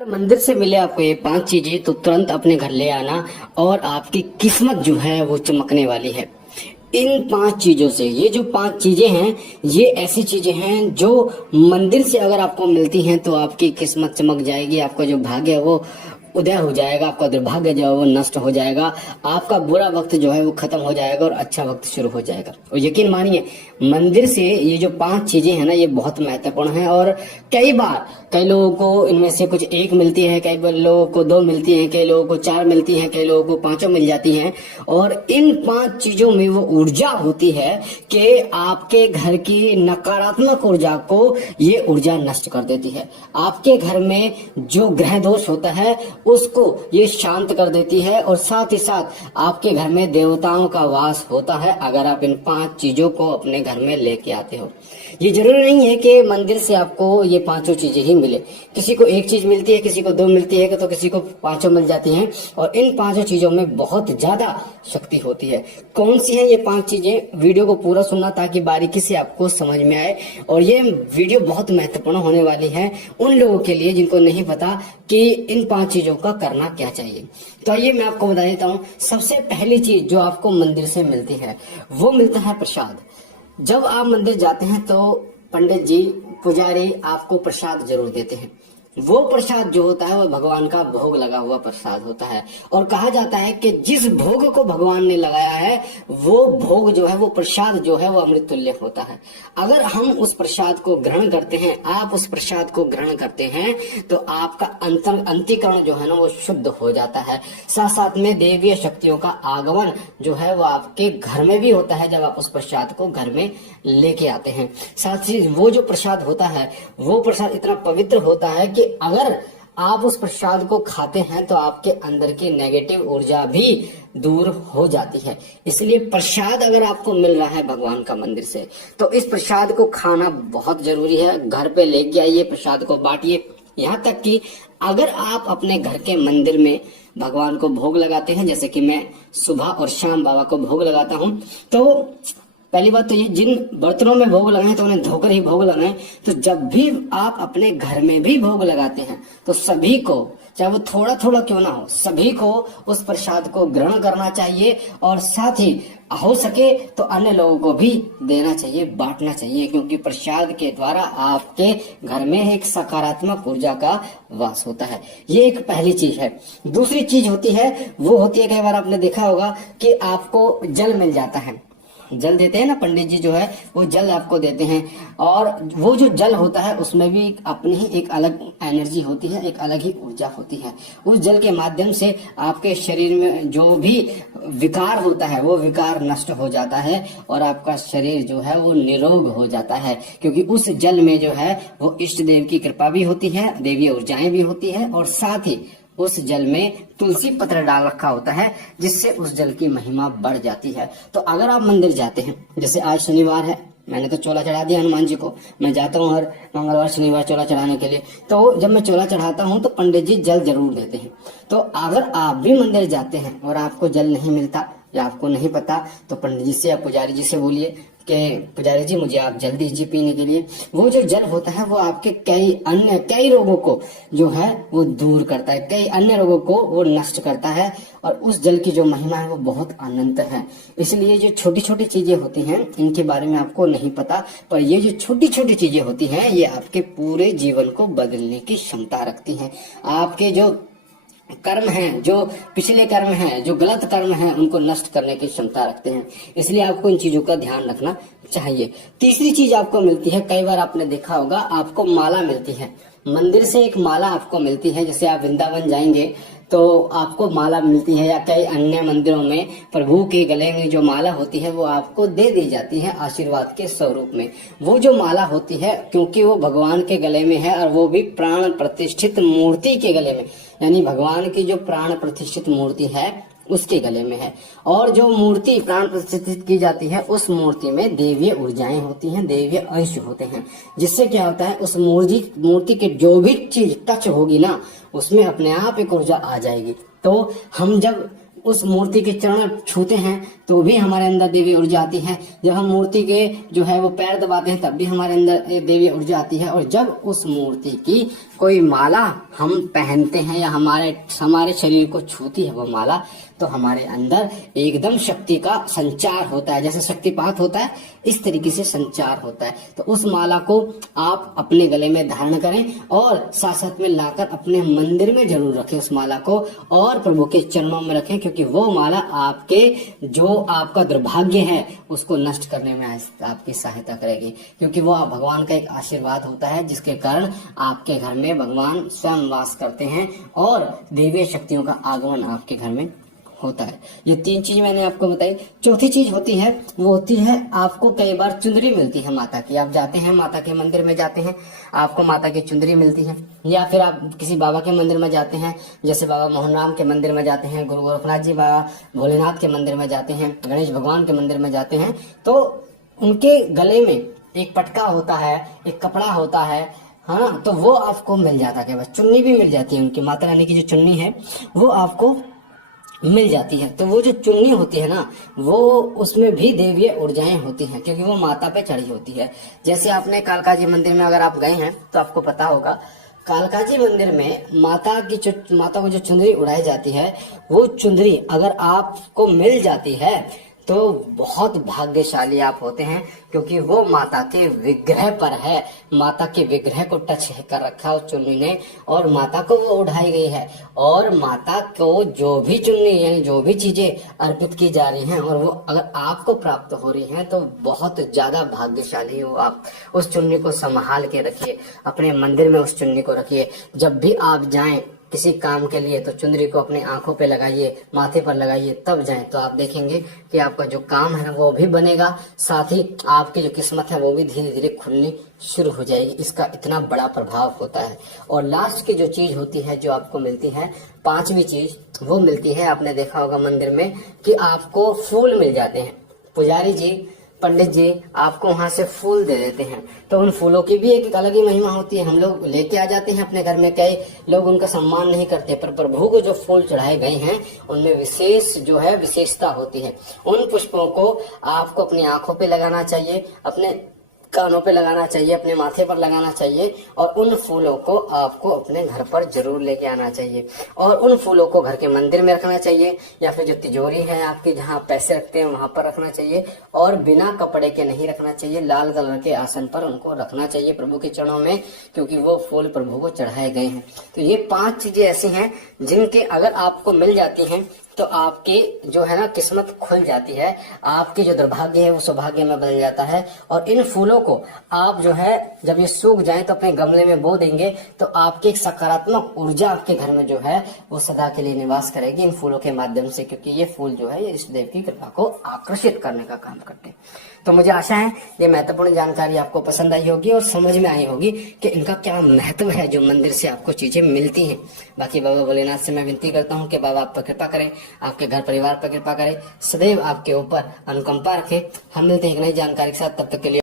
मंदिर से मिले आपको ये 5 चीजें तो तुरंत अपने घर ले आना और आपकी किस्मत जो है वो चमकने वाली है। इन 5 चीजों से, ये जो 5 चीजें हैं ये ऐसी चीजें हैं जो मंदिर से अगर आपको मिलती हैं तो आपकी किस्मत चमक जाएगी, आपका जो भाग्य है वो उदय हो जाएगा, आपका दुर्भाग्य जो है वो नष्ट हो जाएगा, आपका बुरा वक्त जो है वो खत्म हो जाएगा और अच्छा वक्त शुरू हो जाएगा। और यकीन मानिए मंदिर से ये जो 5 चीजें हैं ना ये बहुत महत्वपूर्ण है। और कई बार कई लोगों को इनमें से कुछ एक मिलती है, कई बार लोगों को 2 मिलती हैं, कई लोगों को 4 मिलती हैं, कई लोगों को 5 मिल जाती हैं। और इन 5 चीजों में वो ऊर्जा होती है कि आपके घर की नकारात्मक ऊर्जा को ये ऊर्जा नष्ट कर देती है। आपके घर में जो ग्रह दोष होता है उसको ये शांत कर देती है और साथ ही साथ आपके घर में देवताओं का वास होता है अगर आप इन 5 चीजों को अपने घर में लेके आते हो। ये जरूरी नहीं है कि मंदिर से आपको ये 5 चीजें ही मिले, किसी को 1 चीज मिलती है, किसी को 2 मिलती है तो किसी को 5 मिल जाती हैं। और इन 5 चीजों में बहुत ज्यादा शक्ति होती है। कौन सी है ये 5 चीजें, वीडियो को पूरा सुनना ताकि बारीकी से आपको समझ में आए। और ये वीडियो बहुत महत्वपूर्ण होने वाली है उन लोगों के लिए जिनको नहीं पता कि इन 5 चीजों का करना क्या चाहिए। तो आइए मैं आपको बता देता हूँ। सबसे पहली चीज जो आपको मंदिर से मिलती है वो मिलता है प्रसाद। जब आप मंदिर जाते हैं तो पंडित जी, पुजारी आपको प्रसाद जरूर देते हैं। वो प्रसाद जो होता है वो भगवान का भोग लगा हुआ प्रसाद होता है। और कहा जाता है कि जिस भोग को भगवान ने लगाया है वो भोग जो है, वो प्रसाद जो है वो अमृत तुल्य होता है। अगर हम उस प्रसाद को ग्रहण करते हैं, आप उस प्रसाद को ग्रहण करते हैं तो आपका अंतःकरण जो है ना वो शुद्ध हो जाता है। साथ साथ में देवीय शक्तियों का आगमन जो है वो आपके घर में भी होता है जब आप उस प्रसाद को घर में लेके आते हैं। साथ ही वो जो प्रसाद होता है वो प्रसाद इतना पवित्र होता है कि अगर आप उस प्रसाद को खाते हैं तो आपके अंदर की नेगेटिव ऊर्जा भी दूर हो जाती है। इसलिए प्रसाद अगर आपको मिल रहा है भगवान का मंदिर से तो इस प्रसाद को खाना बहुत जरूरी है। घर पे लेके आइए, प्रसाद को बांटिए। यहाँ तक कि अगर आप अपने घर के मंदिर में भगवान को भोग लगाते हैं, जैसे कि मैं सुबह और शाम बाबा को भोग लगाता हूँ, तो पहली बात तो ये, जिन बर्तनों में भोग लगाए तो उन्हें धोकर ही भोग लगाएं। तो जब भी आप अपने घर में भी भोग लगाते हैं तो सभी को, चाहे वो थोड़ा थोड़ा क्यों ना हो, सभी को उस प्रसाद को ग्रहण करना चाहिए और साथ ही हो सके तो अन्य लोगों को भी देना चाहिए, बांटना चाहिए। क्योंकि प्रसाद के द्वारा आपके घर में एक सकारात्मक ऊर्जा का वास होता है। ये एक पहली चीज है। दूसरी चीज होती है, वो होती है, कई बार आपने देखा होगा कि आपको जल मिल जाता है। जल देते हैं ना पंडित जी जो है वो जल आपको देते हैं। और वो जो जल होता है उसमें भी अपनी ही एक अलग एनर्जी होती है, एक अलग ही ऊर्जा होती है। उस जल के माध्यम से आपके शरीर में जो भी विकार होता है वो विकार नष्ट हो जाता है और आपका शरीर जो है वो निरोग हो जाता है। क्योंकि उस जल में जो है वो इष्ट देव की कृपा भी होती है, देवी ऊर्जाएं भी होती है और साथ ही उस जल में तुलसी पत्र डाल रखा होता है जिससे उस जल की महिमा बढ़ जाती है। तो अगर आप मंदिर जाते हैं, जैसे आज शनिवार है, मैंने तो चोला चढ़ा दिया हनुमान जी को, मैं जाता हूँ हर मंगलवार शनिवार चोला चढ़ाने के लिए। तो जब मैं चोला चढ़ाता हूँ तो पंडित जी जल जरूर देते हैं। तो अगर आप भी मंदिर जाते हैं और आपको जल नहीं मिलता या आपको नहीं पता तो पंडित जी से या पुजारी जी से बोलिए कि पुजारी जी मुझे आप जल दीजिए पीने के लिए। वो जो जल होता है वो आपके कई रोगों को जो है वो दूर करता है, कई अन्य रोगों को वो नष्ट करता है। और उस जल की जो महिमा है वो बहुत अनंत है। इसलिए जो छोटी छोटी चीजें होती हैं इनके बारे में आपको नहीं पता, पर ये जो छोटी छोटी चीजें होती हैं ये आपके पूरे जीवन को बदलने की क्षमता रखती हैं। आपके जो कर्म हैं, जो पिछले कर्म हैं, जो गलत कर्म हैं, उनको नष्ट करने की क्षमता रखते हैं। इसलिए आपको इन चीजों का ध्यान रखना चाहिए। तीसरी चीज आपको मिलती है, कई बार आपने देखा होगा, आपको माला मिलती है। मंदिर से एक माला आपको मिलती है। जैसे आप वृंदावन जाएंगे तो आपको माला मिलती है, या कई अन्य मंदिरों में प्रभु के गले में जो माला होती है वो आपको दे दी जाती है आशीर्वाद के स्वरूप में। वो जो माला होती है क्योंकि वो भगवान के गले में है और वो भी प्राण प्रतिष्ठित मूर्ति के गले में, यानी भगवान की जो प्राण प्रतिष्ठित मूर्ति है उसके गले में है। और जो मूर्ति प्राण प्रतिष्ठित की जाती है उस मूर्ति में देवीय ऊर्जाएं होती हैं, देवीय अंश होते हैं, जिससे क्या होता है उस मूर्ति के जो भी चीज टच होगी ना उसमें अपने आप एक ऊर्जा आ जाएगी। तो हम जब उस मूर्ति के चरण छूते हैं तो भी हमारे अंदर देवी ऊर्जा आती है। जब हम मूर्ति के जो है वो पैर दबाते हैं तब भी हमारे अंदर देवी ऊर्जा आती है। और जब उस मूर्ति की कोई माला हम पहनते हैं या हमारे हमारे शरीर को छूती है वो माला, तो हमारे अंदर एकदम शक्ति का संचार होता है। जैसे शक्तिपात होता है इस तरीके से संचार होता है। तो उस माला को आप अपने गले में धारण करें और साथ साथ में लाकर अपने मंदिर में जरूर रखें उस माला को, और प्रभु के चरणों में रखें, क्योंकि वो माला आपके जो आपका दुर्भाग्य है उसको नष्ट करने में आपकी सहायता करेगी, क्योंकि वो भगवान का एक आशीर्वाद होता है जिसके कारण आपके घर में भगवान स्वयं वास करते हैं और दिव्य शक्तियों का आगमन आपके घर में होता है। ये 3 चीज मैंने आपको बताई। चौथी चीज होती है वो होती है आपको कई बार चुंदरी मिलती है माता की। आप जाते हैं माता के मंदिर में जाते हैं, आपको माता की चुंदरी मिलती है, या फिर आप किसी बाबा के मंदिर में जाते हैं, जैसे बाबा मोहन राम के मंदिर में जाते हैं, गुरु गोरखनाथ जी बाबा भोलेनाथ के मंदिर में जाते हैं, गणेश भगवान के मंदिर में जाते हैं, तो उनके गले में एक पटका होता है, एक कपड़ा होता है, हाँ, तो वो आपको मिल जाता है। बस चुन्नी भी मिल जाती है, उनकी माता रानी की जो चुन्नी है वो आपको मिल जाती है। तो वो जो चुन्नी होती है ना, वो उसमें भी देवीय ऊर्जाएं होती हैं, क्योंकि वो माता पे चढ़ी होती है। जैसे आपने कालका जी मंदिर में अगर आप गए हैं तो आपको पता होगा, कालका जी मंदिर में माता को जो चुंदरी उड़ाई जाती है, वो चुंदरी अगर आपको मिल जाती है तो बहुत भाग्यशाली आप होते हैं, क्योंकि वो माता के विग्रह पर है। माता के विग्रह को टच कर रखा उस चुन्नी ने, और माता को वो उठाई गई है, और माता को जो भी चुन्नी यानी जो भी चीजें अर्पित की जा रही हैं और वो अगर आपको प्राप्त हो रही हैं तो बहुत ज्यादा भाग्यशाली हो आप। उस चुन्नी को संभाल के रखिए, अपने मंदिर में उस चुन्नी को रखिए। जब भी आप जाएं किसी काम के लिए तो चुंदरी को अपनी आंखों पे लगाइए, माथे पर लगाइए, तब जाएं, तो आप देखेंगे कि आपका जो काम है वो भी बनेगा, साथ ही आपकी जो किस्मत है वो भी धीरे धीरे खुलनी शुरू हो जाएगी। इसका इतना बड़ा प्रभाव होता है। और लास्ट की जो चीज होती है जो आपको मिलती है, 5वीं चीज वो मिलती है, आपने देखा होगा मंदिर में कि आपको फूल मिल जाते हैं। पुजारी जी, पंडित जी आपको वहां से फूल दे देते हैं, तो उन फूलों की भी एक अलग ही महिमा होती है। हम लोग लेके आ जाते हैं अपने घर में, कई लोग उनका सम्मान नहीं करते, पर प्रभु को जो फूल चढ़ाए गए हैं उनमें विशेष जो है विशेषता होती है। उन पुष्पों को आपको अपनी आंखों पे लगाना चाहिए, अपने कानों पे लगाना चाहिए, अपने माथे पर लगाना चाहिए, और उन फूलों को आपको अपने घर पर जरूर लेके आना चाहिए, और उन फूलों को घर के मंदिर में रखना चाहिए, या फिर जो तिजोरी है आपकी जहाँ पैसे रखते हैं वहां पर रखना चाहिए, और बिना कपड़े के नहीं रखना चाहिए, लाल कलर के आसन पर उनको रखना चाहिए प्रभु के चरणों में, क्योंकि वो फूल प्रभु को चढ़ाए गए हैं। तो ये 5 चीजें ऐसी हैं जिनके अगर आपको मिल जाती हैं तो आपकी जो है ना किस्मत खुल जाती है, आपकी जो दुर्भाग्य है वो सौभाग्य में बदल जाता है। और इन फूलों को आप जो है जब ये सूख जाए तो अपने गमले में बो देंगे, तो आपकी एक सकारात्मक ऊर्जा आपके घर में जो है वो सदा के लिए निवास करेगी इन फूलों के माध्यम से, क्योंकि ये फूल जो है ये इष्ट देव की कृपा को आकर्षित करने का काम करते हैं। तो मुझे आशा है ये महत्वपूर्ण जानकारी आपको पसंद आई होगी और समझ में आई होगी कि इनका क्या महत्व है जो मंदिर से आपको चीजें मिलती हैं। बाकी बाबा भोलेनाथ से मैं विनती करता हूँ कि बाबा आप पर कृपा करें, आपके घर परिवार पर कृपा करें, सदैव आपके ऊपर अनुकंपा रखें। हम मिलते हैं एक नई जानकारी के साथ, तब तक के लिए